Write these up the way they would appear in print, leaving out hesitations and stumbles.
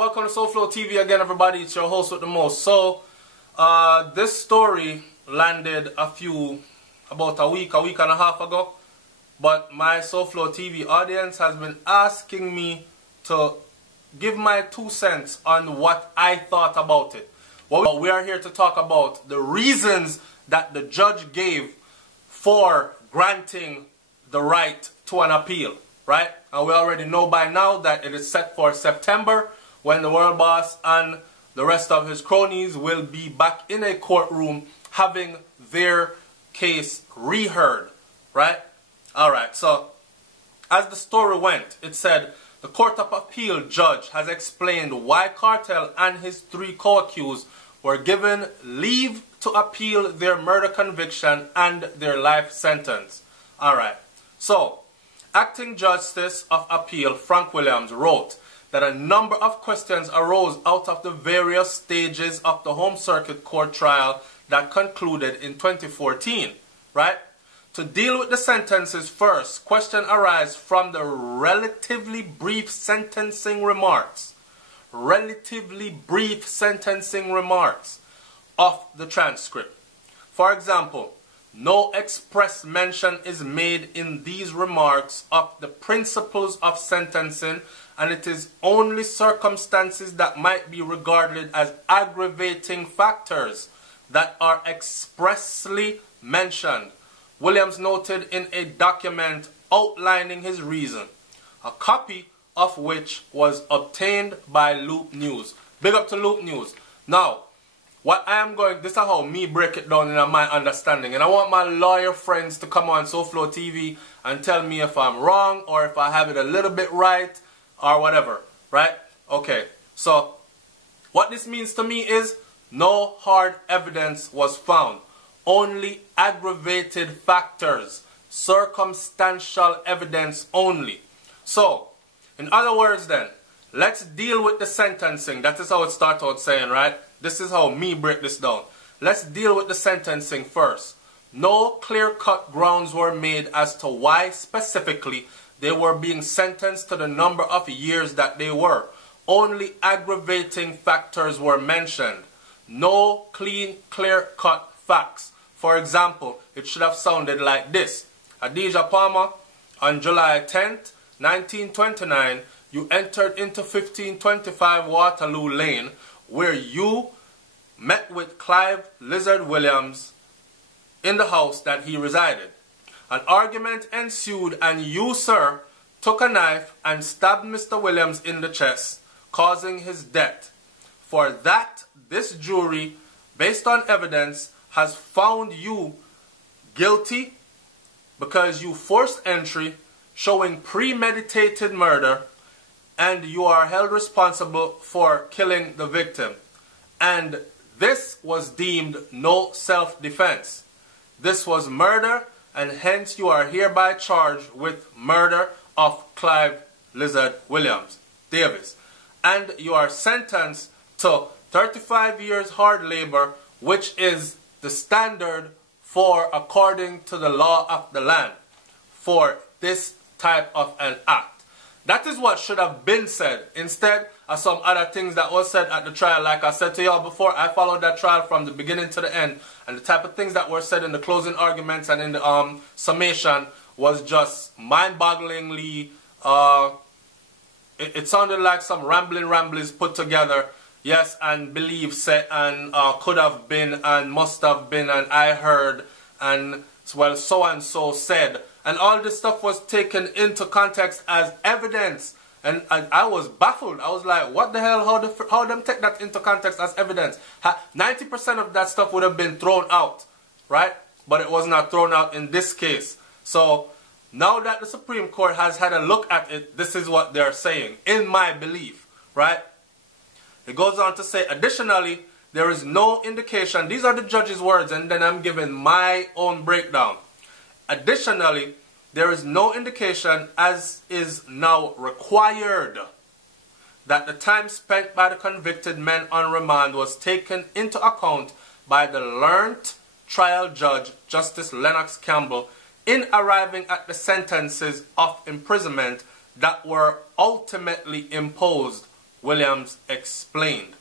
Welcome to SouFLoTV again, everybody. It's your host with the most. So, this story landed about a week and a half ago. But my SouFLoTV audience has been asking me to give my 2 cents on what I thought about it. Well, we are here to talk about the reasons that the judge gave for granting the right to an appeal, right? And we already know by now that it is set for September, when the world boss and the rest of his cronies will be back in a courtroom having their case reheard, right? Alright, so as the story went, it said, the Court of Appeal judge has explained why Kartel and his 3 co-accused were given leave to appeal their murder conviction and their life sentence. Alright, so Acting Justice of Appeal Frank Williams wrote that a number of questions arose out of the various stages of the Home Circuit Court trial that concluded in 2014, right? To deal with the sentences first, questions arise from the relatively brief sentencing remarks of the transcript. For example, no express mention is made in these remarks of the principles of sentencing, and it is only circumstances that might be regarded as aggravating factors that are expressly mentioned. Williams noted in a document outlining his reason, a copy of which was obtained by Loop News. Big up to Loop News. Now, this is how me break it down in my understanding. And I want my lawyer friends to come on SouFLoTV and tell me if I'm wrong or if I have it a little bit right or whatever, right? Okay, so what this means to me is no hard evidence was found. Only aggravated factors. Circumstantial evidence only. So, in other words then, let's deal with the sentencing. That is how it starts out saying, right? This is how me break this down. Let's deal with the sentencing first. No clear-cut grounds were made as to why specifically they were being sentenced to the number of years that they were. Only aggravating factors were mentioned. No clear-cut facts. For example, it should have sounded like this. Adidja Palmer, on July 10th, 1929, you entered into 1525 Waterloo Lane, where you met with Clive Lizard Williams in the house that he resided. An argument ensued and you, sir, took a knife and stabbed Mr. Williams in the chest, causing his death. For that, this jury, based on evidence, has found you guilty because you forced entry, showing premeditated murder, and you are held responsible for killing the victim. And this was deemed no self-defense. This was murder, and hence you are hereby charged with murder of Clive Lizard Williams Davis. And you are sentenced to 35 years hard labor, which is the standard for, according to the law of the land, for this type of an act. That is what should have been said, instead of some other things that was said at the trial. Like I said to y'all before, I followed that trial from the beginning to the end, and the type of things that were said in the closing arguments and in the summation was just mind-bogglingly, it sounded like some ramblings put together. Yes, and believe, said, and could have been, and must have been, and I heard, and well, so-and-so said. And all this stuff was taken into context as evidence. And I was baffled. I was like, what the hell? How them take that into context as evidence? 90% of that stuff would have been thrown out, right? But it was not thrown out in this case. So now that the Supreme Court has had a look at it, this is what they're saying, in my belief, right? It goes on to say, additionally, there is no indication. These are the judge's words, and then I'm giving my own breakdown. Additionally, there is no indication, as is now required, that the time spent by the convicted men on remand was taken into account by the learned trial judge, Justice Lennox Campbell, in arriving at the sentences of imprisonment that were ultimately imposed Williams explained.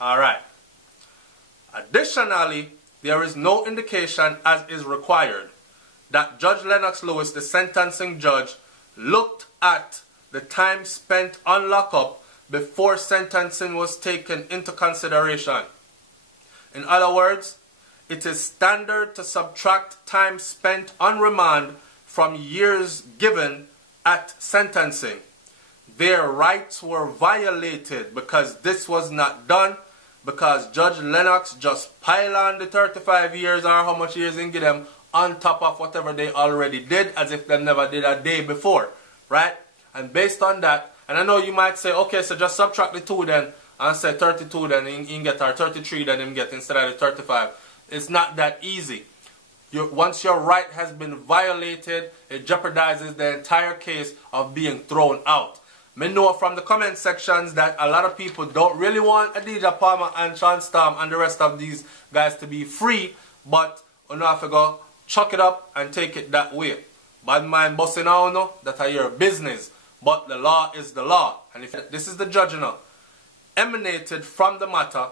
Alright. Additionally, there is no indication, as is required, that Judge Lennox Lewis, the sentencing judge, looked at the time spent on lockup before sentencing was taken into consideration. In other words, it is standard to subtract time spent on remand from years given at sentencing. Their rights were violated because this was not done, because Judge Lennox just piled on the 35 years or how much years he give them on top of whatever they already did, as if they never did a day before, right? And based on that, and I know you might say, okay, so just subtract the 2 then, and say 32 then, he can get, or 33 then he get instead of the 35. It's not that easy. Once your right has been violated, it jeopardizes the entire case of being thrown out. Me know from the comment sections that a lot of people don't really want Adidja Palmer and Sean Storm and the rest of these guys to be free, but you know, have to go chuck it up and take it that way. Bad mind bossing out, no, that are your business, but the law is the law. And if this is the judge, you know, emanated from the matter,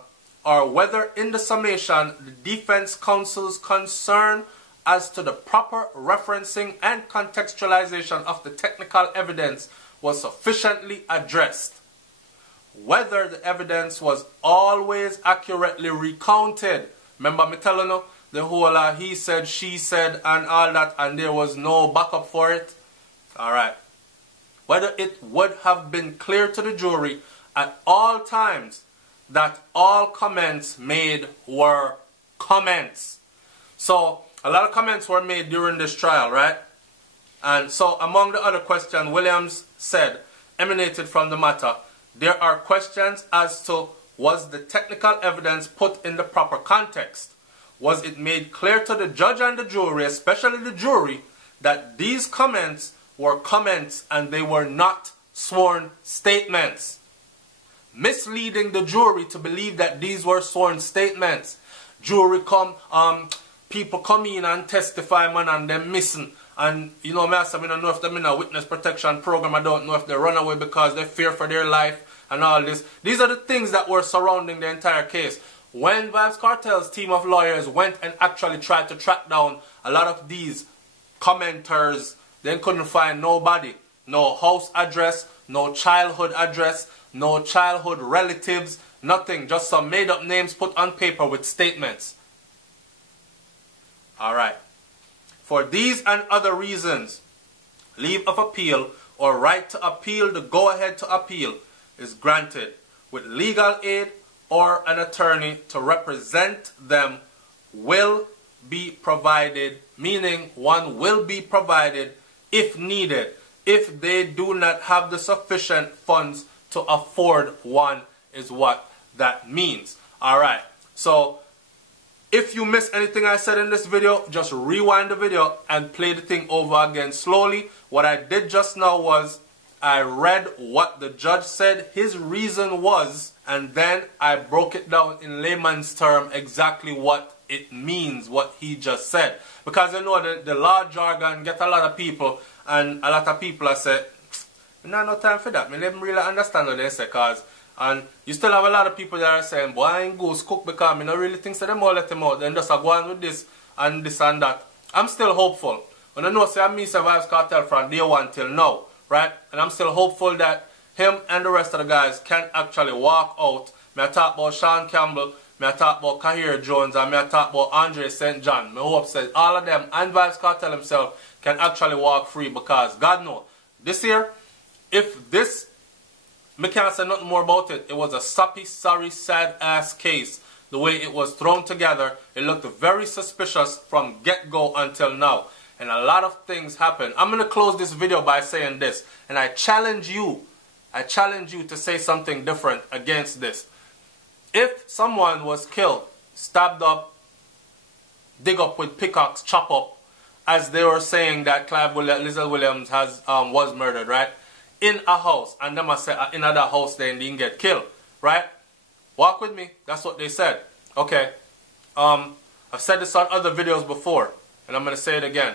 or whether in the summation the defense counsel's concern as to the proper referencing and contextualization of the technical evidence was sufficiently addressed, whether the evidence was always accurately recounted. Remember me telling you the whole he said, she said and all that, and there was no backup for it. Alright. Whether it would have been clear to the jury at all times that all comments made were comments. So a lot of comments were made during this trial, right? And so among the other questions Williams said emanated from the matter, there are questions as to, was the technical evidence put in the proper context? Was it made clear to the judge and the jury, especially the jury, that these comments were comments and they were not sworn statements? Misleading the jury to believe that these were sworn statements. Jury people come in and testify, man, and they're missing. And, you know, I don't know if they're in a witness protection program. I don't know if they run away because they fear for their life and all this. These are the things that were surrounding the entire case. When Vybz Kartel's team of lawyers went and actually tried to track down a lot of these commenters, they couldn't find nobody. No house address, no childhood address, no childhood relatives, nothing. Just some made-up names put on paper with statements. Alright. For these and other reasons, leave of appeal or right to appeal, the go-ahead to appeal, is granted with legal aid or an attorney to represent them will be provided, meaning one will be provided if needed, if they do not have the sufficient funds to afford one, is what that means. Alright, so if you miss anything I said in this video, just rewind the video and play the thing over again slowly. What I did just now was I read what the judge said his reason was, and then I broke it down in layman's term exactly what it means, what he just said. Because you know the law jargon get a lot of people, and a lot of people are say, I don't have no time for that. I don't really understand what they say, cause and you still have a lot of people that are saying, boy, I ain't goose cook because I don't really think so them all let him out. Then just go on with this and that. I'm still hopeful. When I know say I miss Vybz Kartel from day one till now, right? And I'm still hopeful that him and the rest of the guys can actually walk out. Me I talk about Sean Campbell, me I talk about Kahir Jones, and me I talk about Andre St. John. Me hope says all of them and Vybz Kartel himself can actually walk free, because God knows this year, if this, me can't say nothing more about it. It was a soppy, sorry, sad ass case. The way it was thrown together, it looked very suspicious from get-go until now. And a lot of things happened. I'm going to close this video by saying this. And I challenge you to say something different against this. If someone was killed, stabbed up, dig up with pickaxe, chop up, as they were saying that Lizelle Williams was murdered, right? In a house, and them say in another house they didn't get killed, right? Walk with me. That's what they said. Okay. I've said this on other videos before, and I'm going to say it again.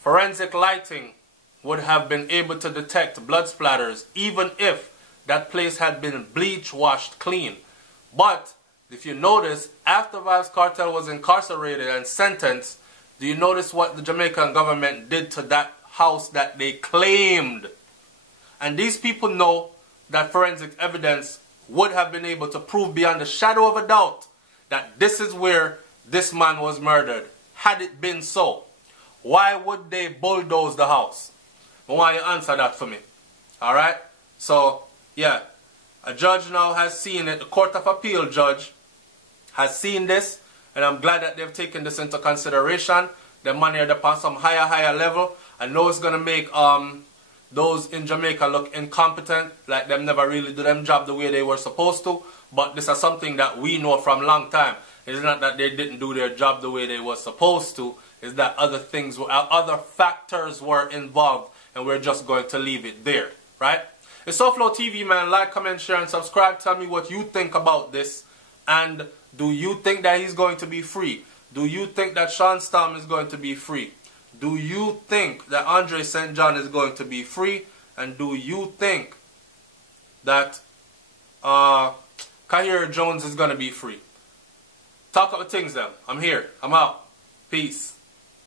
Forensic lighting would have been able to detect blood splatters even if that place had been bleach washed clean. But if you notice, after Vybz Kartel was incarcerated and sentenced, do you notice what the Jamaican government did to that house that they claimed? And these people know that forensic evidence would have been able to prove beyond a shadow of a doubt that this is where this man was murdered. Had it been so, why would they bulldoze the house? I want you to answer that for me. Alright? So, yeah. A judge now has seen it. The Court of Appeal judge has seen this. And I'm glad that they've taken this into consideration. They're monitored upon some higher level. I know it's going to make those in Jamaica look incompetent. Like them never really do them job the way they were supposed to. But this is something that we know from a long time. It's not that they didn't do their job the way they were supposed to. It's that other things, other factors were involved. And we're just going to leave it there. Right? It's SouFLoTV, man. Like, comment, share, and subscribe. Tell me what you think about this. And do you think that he's going to be free? Do you think that Sean Storm is going to be free? Do you think that Andre St. John is going to be free? And do you think that Kahir Jones is going to be free? Talk about things then. I'm here. I'm out. Peace.